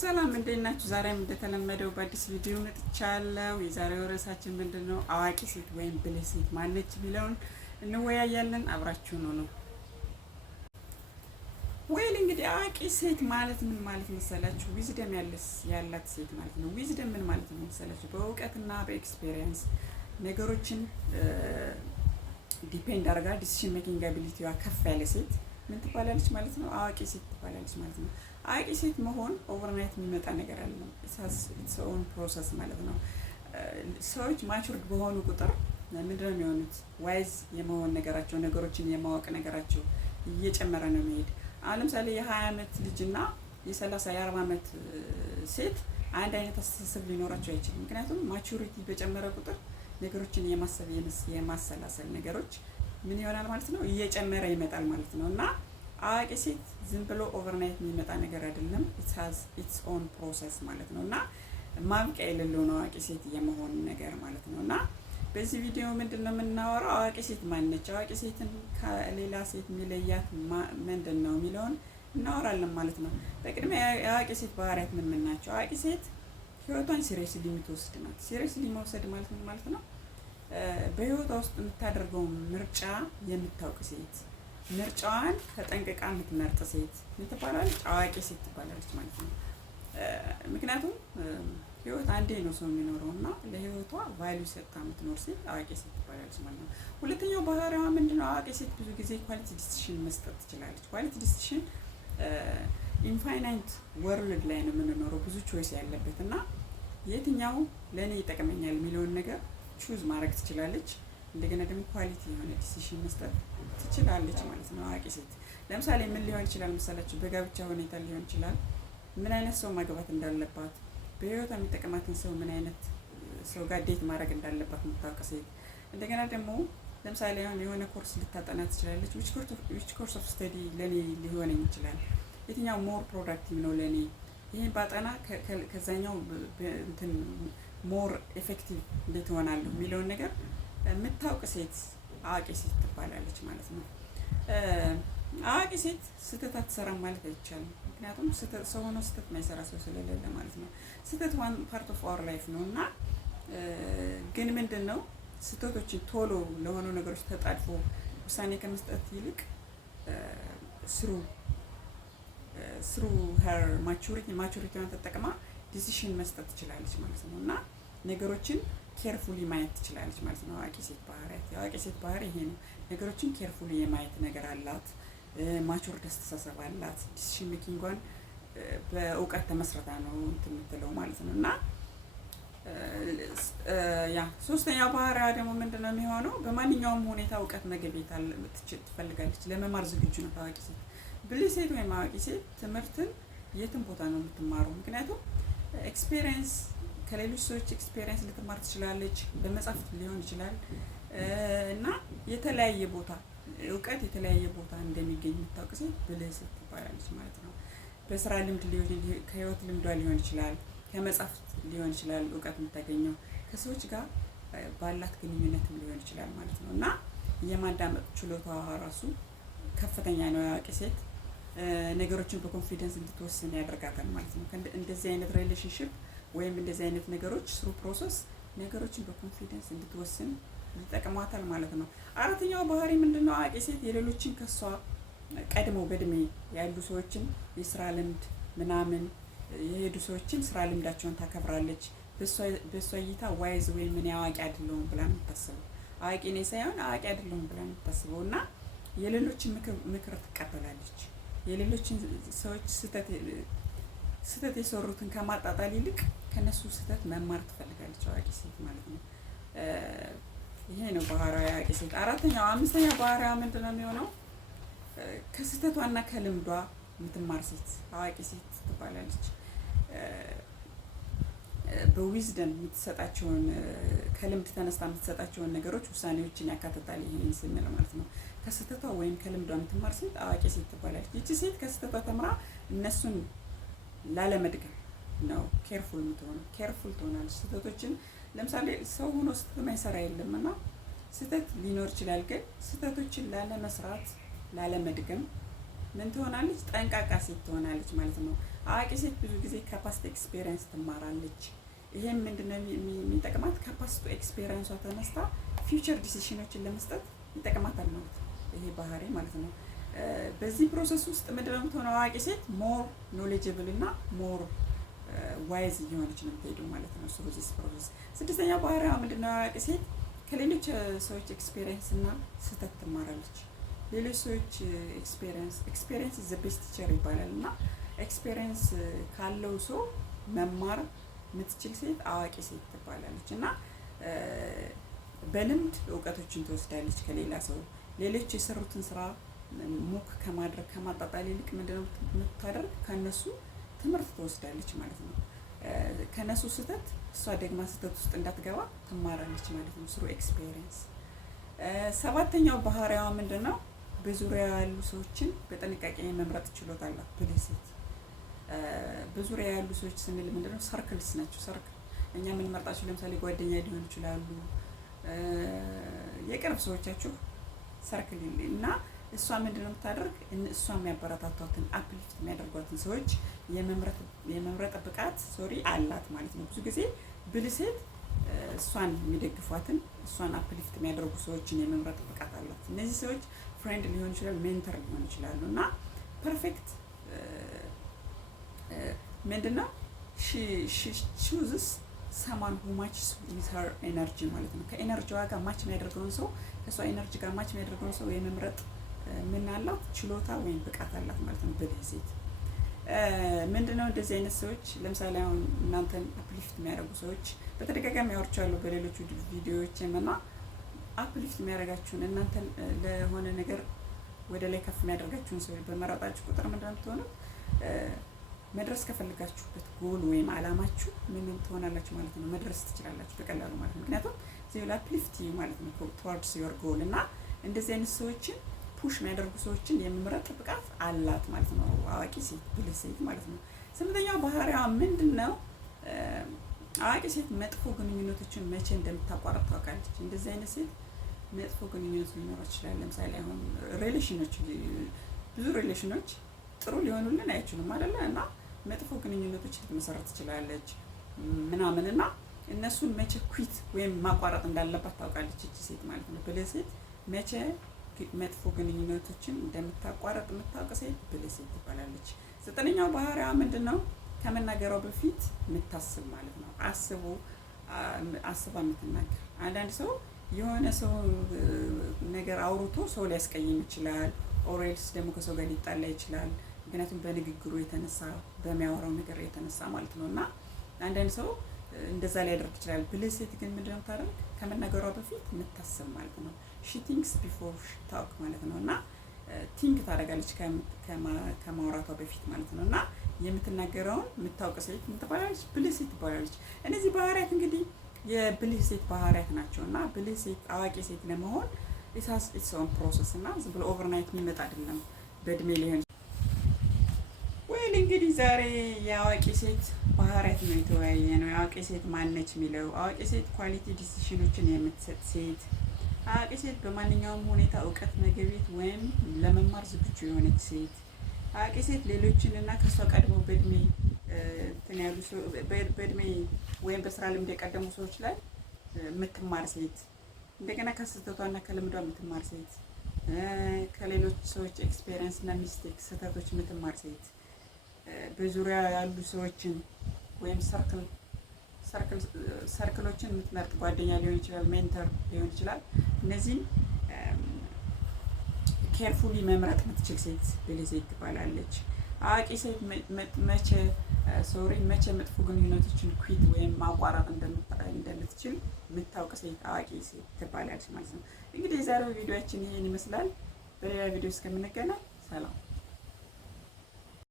ሰላም እንዴት ናችሁ? ዛሬም እንደተለመደው በአዲስ ቪዲዮ መጥቻለሁ። የዛሬው ርዕሳችን ምንድነው? አዋቂ ሴት ወይም ብልህ ሴት ማነች የሚለውን እንወያያለን። አብራችሁን ሁኑ። ወይል እንግዲህ አዋቂ ሴት ማለት ምን ማለት መሰላችሁ? ዊዝደም ያላት ሴት ማለት ነው። ዊዝደም ምን ማለት ነው መሰላችሁ? በእውቀትና በኤክስፔሪየንስ ነገሮችን ዲፔንድ አድርጋ ዲሲሽን ሜኪንግ አቢሊቲዋ ከፍ ያለ ሴት ምን ትባላለች ማለት ነው? አዋቂ ሴት ትባላለች ማለት ነው። አዋቂ ሴት መሆን ኦቨርናይት የሚመጣ ነገር አይደለም። ኢትስ ኦን ፕሮሰስ ማለት ነው። ሰዎች ማቹርድ በሆኑ ቁጥር ምንድነው የሚሆኑት? ዋይዝ የመሆን ነገራቸው፣ ነገሮችን የማወቅ ነገራቸው እየጨመረ ነው የሚሄድ። አሁን ለምሳሌ የ20 ዓመት ልጅና የ30 የ40 ዓመት ሴት አንድ አይነት አስተሳሰብ ሊኖራቸው አይችልም። ምክንያቱም ማቹሪቲ በጨመረ ቁጥር ነገሮችን የማሰብ የማሰላሰል ነገሮች ምን ይሆናል ማለት ነው? እየጨመረ ይመጣል ማለት ነው። እና አዋቂ ሴት ዝም ብሎ ኦቨርናይት የሚመጣ ነገር አይደለም። ኢትስ ኦን ፕሮሰስ ማለት ነው። እና ማብቂያ የሌለው ነው አዋቂ ሴት የመሆን ነገር ማለት ነው። እና በዚህ ቪዲዮ ምንድነው የምናወራው? አዋቂ ሴት ማነች? አዋቂ ሴትን ከሌላ ሴት የሚለያት ምንድን ነው የሚለውን እናወራለን ማለት ነው። በቅድሚያ የአዋቂ ሴት ባህሪያት ምን ናቸው? አዋቂ ሴት ህይወቷን ሲሪየስሊ የምትወስድ ናት። ሲሪየስሊ መውሰድ ማለት ምን ማለት ነው? በህይወቷ ውስጥ የምታደርገው ምርጫ የምታውቅ ሴት፣ ምርጫዋን ተጠንቅቃ የምትመርጥ ሴት ምን ትባላለች? አዋቂ ሴት ትባላለች ማለት ነው። ምክንያቱም ህይወት አንዴ ነው ሰው የሚኖረው እና ለህይወቷ ቫልዩ ሰጥታ የምትኖር ሴት አዋቂ ሴት ትባላለች ማለት ነው። ሁለተኛው ባህሪዋ ምንድነው? አዋቂ ሴት ብዙ ጊዜ ኳሊቲ ዲሲሽን መስጠት ትችላለች። ኳሊቲ ዲሲሽን ኢንፋይናይት ወርልድ ላይ ነው የምንኖረው፣ ብዙ ቾይስ ያለበት እና የትኛው ለእኔ ይጠቅመኛል የሚለውን ነገር ቹዝ ማድረግ ትችላለች። እንደገና ደግሞ ኳሊቲ የሆነ ዲሲሽን መስጠት ትችላለች ማለት ነው አዋቂ ሴት። ለምሳሌ ምን ሊሆን ይችላል መሰላችሁ? በጋብቻ ሁኔታ ሊሆን ይችላል። ምን አይነት ሰው ማግባት እንዳለባት፣ በህይወቷ የሚጠቅማትን ሰው ምን አይነት ሰው ጋር ዴት ማድረግ እንዳለባት የምታውቅ ሴት። እንደገና ደግሞ ለምሳሌ አሁን የሆነ ኮርስ ልታጠና ትችላለች። ዊች ኮርስ ኦፍ ስተዲ ለኔ ሊሆነኝ ይችላል፣ የትኛው ሞር ፕሮዳክቲቭ ነው ለኔ፣ ይሄን ባጠና ከዛኛው እንትን ሞር ኤፌክቲቭ እንዴት ሆናለሁ የሚለውን ነገር የምታውቅ ሴት አዋቂ ሴት ትባላለች ማለት ነው። አዋቂ ሴት ስህተት አትሰራም ማለት አይቻልም። ምክንያቱም ሰው ሆኖ ስህተት የማይሰራ ሰው ስለሌለ ማለት ነው። ስህተት ዋን ፓርት ኦፍ አወር ላይፍ ነው እና ግን ምንድን ነው ስህተቶችን ቶሎ ለሆኑ ነገሮች ተጣድፎ ውሳኔ ከመስጠት ይልቅ ስሩ ሄር ማቹሪቲዋን ተጠቅማ ዲሲሽን መስጠት ትችላለች ማለት ነው። እና ነገሮችን ኬርፉሊ ማየት ትችላለች ማለት ነው። አዋቂ ሴት ባህሪያት፣ የአዋቂ ሴት ባህሪ ይሄ ነው። ነገሮችን ኬርፉሊ የማየት ነገር አላት። ማቹርድ አስተሳሰብ አላት። ዲሲሽን ሜኪንጓን በእውቀት ተመስረታ ነው እንትን የምትለው ማለት ነው። እና ያ ሶስተኛው ባህሪያ ደግሞ ምንድነው የሚሆነው? በማንኛውም ሁኔታ እውቀት መገብየት ትፈልጋለች። ለመማር ዝግጁ ነው አዋቂ ሴት። ብልህ ሴት ወይም አዋቂ ሴት ትምህርትን የትም ቦታ ነው የምትማረው። ምክንያቱም ኤክስፔሪየንስ ከሌሎች ሰዎች ኤክስፔሪየንስ ልትማር ትችላለች። በመጽሐፍ ሊሆን ይችላል እና የተለያየ ቦታ እውቀት የተለያየ ቦታ እንደሚገኝ የምታውቅ ሴት ብልህ ሴት ትባላለች ማለት ነው። በስራ ልምድ ከህይወት ልምዷ ሊሆን ይችላል፣ ከመጽሐፍ ሊሆን ይችላል እውቀት የምታገኘው፣ ከሰዎች ጋር ባላት ግንኙነትም ሊሆን ይችላል ማለት ነው። እና የማዳመጥ ችሎታዋ ራሱ ከፍተኛ ነው። የአዋቂ ሴት ነገሮችን በኮንፊደንስ እንድትወስን ያደርጋታል ማለት ነው። እንደዚህ አይነት ሪሌሽንሽፕ ወይም እንደዚህ አይነት ነገሮች ስሩ ፕሮሰስ ነገሮችን በኮንፊደንስ እንድትወስን ይጠቅማታል ማለት ነው። አራተኛው ባህሪ ምንድነው? አዋቂ ሴት የሌሎችን ከሷ ቀድመው በእድሜ ያሉ ሰዎችን የስራ ልምድ ምናምን የሄዱ ሰዎችን ስራ ልምዳቸውን ታከብራለች። በሷ እይታ ዋይዝ ወይም እኔ አዋቂ አይደለሁም ብላ የምታስበው፣ አዋቂ ነኝ ሳይሆን አዋቂ አይደለሁም ብላ የምታስበው እና የሌሎችን ምክር ትቀበላለች። የሌሎችን ሰዎች ስህተት የሰሩትን ከማጣጣል ይልቅ ከነሱ ስህተት መማር ትፈልጋለች አዋቂ ሴት ማለት ነው። ይሄ ነው ባህሪዋ የአዋቂ ሴት። አምስተኛው ባህሪዋ ምንድነው የሚሆነው? ከስህተቷና ከልምዷ የምትማር ሴት አዋቂ ሴት ትባላለች። በዊዝደም የምትሰጣቸውን ከልምድ ተነስታ የምትሰጣቸውን ነገሮች ውሳኔዎችን ያካትታል። ይሄን ስንል ማለት ነው ከስህተቷ ወይም ከልምዷ የምትማር ሴት አዋቂ ሴት ትባላለች። ይቺ ሴት ከስህተቷ ተምራ እነሱን ላለመድገም ነው ኬርፉል የምትሆነው። ኬርፉል ትሆናለች። ስህተቶችን ለምሳሌ ሰው ሆኖ ስህተት የማይሰራ የለም እና ስህተት ሊኖር ይችላል። ግን ስህተቶችን ላለመስራት ላለመድገም ምን ትሆናለች? ጠንቃቃ ሴት ትሆናለች ማለት ነው። አዋቂ ሴት ብዙ ጊዜ ከፓስት ኤክስፔሪየንስ ትማራለች። ይሄም ምንድነው የሚጠቅማት? ከፓስት ኤክስፔሪየንሷ ተነስታ ፊውቸር ዲሲሽኖችን ለመስጠት ይጠቅማታል ማለት ነው። ይሄ ባህሪ ማለት ነው። በዚህ ፕሮሰስ ውስጥ ምንድነው የምትሆነው? አዋቂ ሴት ሞር ኖሌጀብል እና ሞር ዋይዝ እየሆነች ነው የምትሄደው ማለት ነው። ሱ ዚስ ፕሮሰስ። ስድስተኛው ባህሪዋ ምንድነው? አዋቂ ሴት ከሌሎች ሰዎች ኤክስፔሪየንስ እና ስህተት ትማራለች። ሌሎች ሰዎች ኤክስፔሪየንስ ዘ ቤስት ቲቸር ይባላል እና ኤክስፔሪየንስ ካለው ሰው መማር የምትችል ሴት አዋቂ ሴት ትባላለች እና በልምድ እውቀቶችን ትወስዳለች ከሌላ ሰው። ሌሎች የሰሩትን ስራ ሙክ ከማድረግ ከማጣጣል ይልቅ ምንድነው የምታደርግ? ከነሱ ትምህርት ትወስዳለች ማለት ነው። ከነሱ ስህተት እሷ ደግማ ስህተት ውስጥ እንዳትገባ ትማራለች ማለት ነው። ስሩ ኤክስፔሪየንስ። ሰባተኛው ባህሪዋ ምንድነው? በዙሪያ ያሉ ሰዎችን በጥንቃቄ የመምረጥ ችሎታ አላት ብልህ ሴት። በዙሪያ ያሉ ሰዎች ስንል ምንድነው? ሰርክልስ ናቸው። ሰርክል እኛ የምንመርጣቸው ለምሳሌ ጓደኛ ሊሆኑ ይችላሉ፣ የቅርብ ሰዎቻችሁ ሰርክል እና እሷ ምንድነው የምታደርግ? እሷ የሚያበረታቷትን አፕሊፍት የሚያደርጓትን ሰዎች የመምረጥ ብቃት አላት ማለት ነው። ብዙ ጊዜ ብልህ ሴት እሷን የሚደግፏትን እሷን አፕሊፍት የሚያደርጉ ሰዎችን የመምረጥ ብቃት አላት። እነዚህ ሰዎች ፍሬንድ ሊሆን ይችላል፣ ሜንተር ሊሆን ይችላሉ እና ፐርፌክት ምንድነው ሺ ቹዝስ ሰማን ሁ ማችስ ዊዝ ሄር ኤነርጂ ማለት ነው። ከኤነርጂዋ ጋር ማች የሚያደርገውን ሰው ከእሷ ኤነርጂ ጋር ማች የሚያደርገውን ሰው የመምረጥ ምን አላት? ችሎታ ወይም ብቃት አላት ማለት ነው። ብልህ ሴት ምንድነው? እንደዚህ አይነት ሰዎች ለምሳሌ አሁን እናንተን አፕሊፍት የሚያደርጉ ሰዎች በተደጋጋሚ ያወርቻለሁ በሌሎቹ ቪዲዮዎችም እና አፕሊፍት የሚያደርጋችሁን እናንተን ለሆነ ነገር ወደ ላይ ከፍ የሚያደርጋችሁን ሰዎች በመረጣችሁ ቁጥር ምንድነው የምትሆኑት? መድረስ ከፈልጋችሁበት ጎል ወይም አላማችሁ ምን ትሆናላችሁ ማለት ነው። መድረስ ትችላላችሁ በቀላሉ ማለት ነው። ምክንያቱም ዜላ አፕሊፍት ማለት ነው towards your goal እና እንደዚህ አይነት ሰዎችን ፑሽ የሚያደርጉ ሰዎችን የመምረጥ ብቃት አላት ማለት ነው። አዋቂ ሴት ብልህ ሴት ማለት ነው። ስምንተኛው ባህሪዋ ምንድነው? አዋቂ ሴት መጥፎ ግንኙነቶችን መቼ እንደምታቋርጥ ታውቃለች። እንደዚህ አይነት ሴት መጥፎ ግንኙነት ሊኖራቸው ይችላል። ለምሳሌ አሁን ሪሌሽኖች ብዙ ሪሌሽኖች ጥሩ ሊሆኑልን አይችሉም አይደለ? እና መጥፎ ግንኙነቶች ልትመሰረት ትችላለች ምናምን እና እነሱን መቼ ኩዊት ወይም ማቋረጥ እንዳለባት ታውቃለች እቺ ሴት ማለት ነው። ብልህ ሴት መቼ መጥፎ ግንኙነቶችን እንደምታቋርጥ የምታውቅ ሴት ብልህ ሴት ትባላለች። ዘጠነኛው ባህሪዋ ምንድነው? ከመናገሯ በፊት የምታስብ ማለት ነው። አስባ የምትናገር። አንዳንድ ሰው የሆነ ሰው ነገር አውርቶ ሰው ሊያስቀይም ይችላል። ኦሬልስ ደግሞ ከሰው ጋር ሊጣላ ይችላል። ምክንያቱም በንግግሩ የተነሳ በሚያወራው ነገር የተነሳ ማለት ነው። እና አንዳንድ ሰው እንደዛ ሊያደርግ ይችላል። ብልህ ሴት ግን ምንድነው የምታደርግ? ከመናገሯ በፊት የምታስብ ማለት ነው። ሺ ቲንክስ ቢፎር ሺ ታክ ማለት ነው። እና ቲንክ ታደርጋለች ከማውራቷ በፊት ማለት ነው። እና የምትናገረውን የምታውቅ ሴት ትባላለች፣ ብልህ ሴት ትባላለች። እነዚህ ባህሪያት እንግዲህ የብልህ ሴት ባህሪያት ናቸው። እና ብልህ ሴት አዋቂ ሴት ለመሆን ኢትስ ኦን ፕሮሰስ እና ዝም ብሎ ኦቨርናይት የሚመጣ አይደለም። በእድሜ ሊሆን ወይል እንግዲህ ዛሬ የአዋቂ ሴት ባህሪያት ነው የተወያየ ነው። የአዋቂ ሴት ማነች የሚለው አዋቂ ሴት ኳሊቲ ዲሲሽኖችን የምትሰጥ ሴት፣ አዋቂ ሴት በማንኛውም ሁኔታ እውቀት መገብየት ወይም ለመማር ዝግጁ የሆነች ሴት፣ አዋቂ ሴት ሌሎችን እና ከሷ ቀድሞ በእድሜ ወይም በስራ ልምድ የቀደሙ ሰዎች ላይ የምትማር ሴት፣ እንደገና ከስህተቷና ከልምዷ የምትማር ሴት፣ ከሌሎች ሰዎች ኤክስፔሪየንስ እና ሚስቴክ ስህተቶች የምትማር ሴት፣ በዙሪያ ያሉ ሰዎችን ወይም ሰርክሎችን የምትመርጥ ጓደኛ ሊሆን ይችላል፣ ሜንተር ሊሆን ይችላል። እነዚህን ኬርፉሊ መምረጥ የምትችል ሴት ብልህ ሴት ትባላለች። አዋቂ ሴት መቼ መጥፎ ግንኙነቶችን ኩዊት ወይም ማቋረጥ እንደምትችል የምታውቅ ሴት አዋቂ ሴት ትባላለች ማለት ነው። እንግዲህ የዛሬው ቪዲዮአችን ይሄን ይመስላል። በሌላ ቪዲዮ እስከምንገናኝ ሰላም።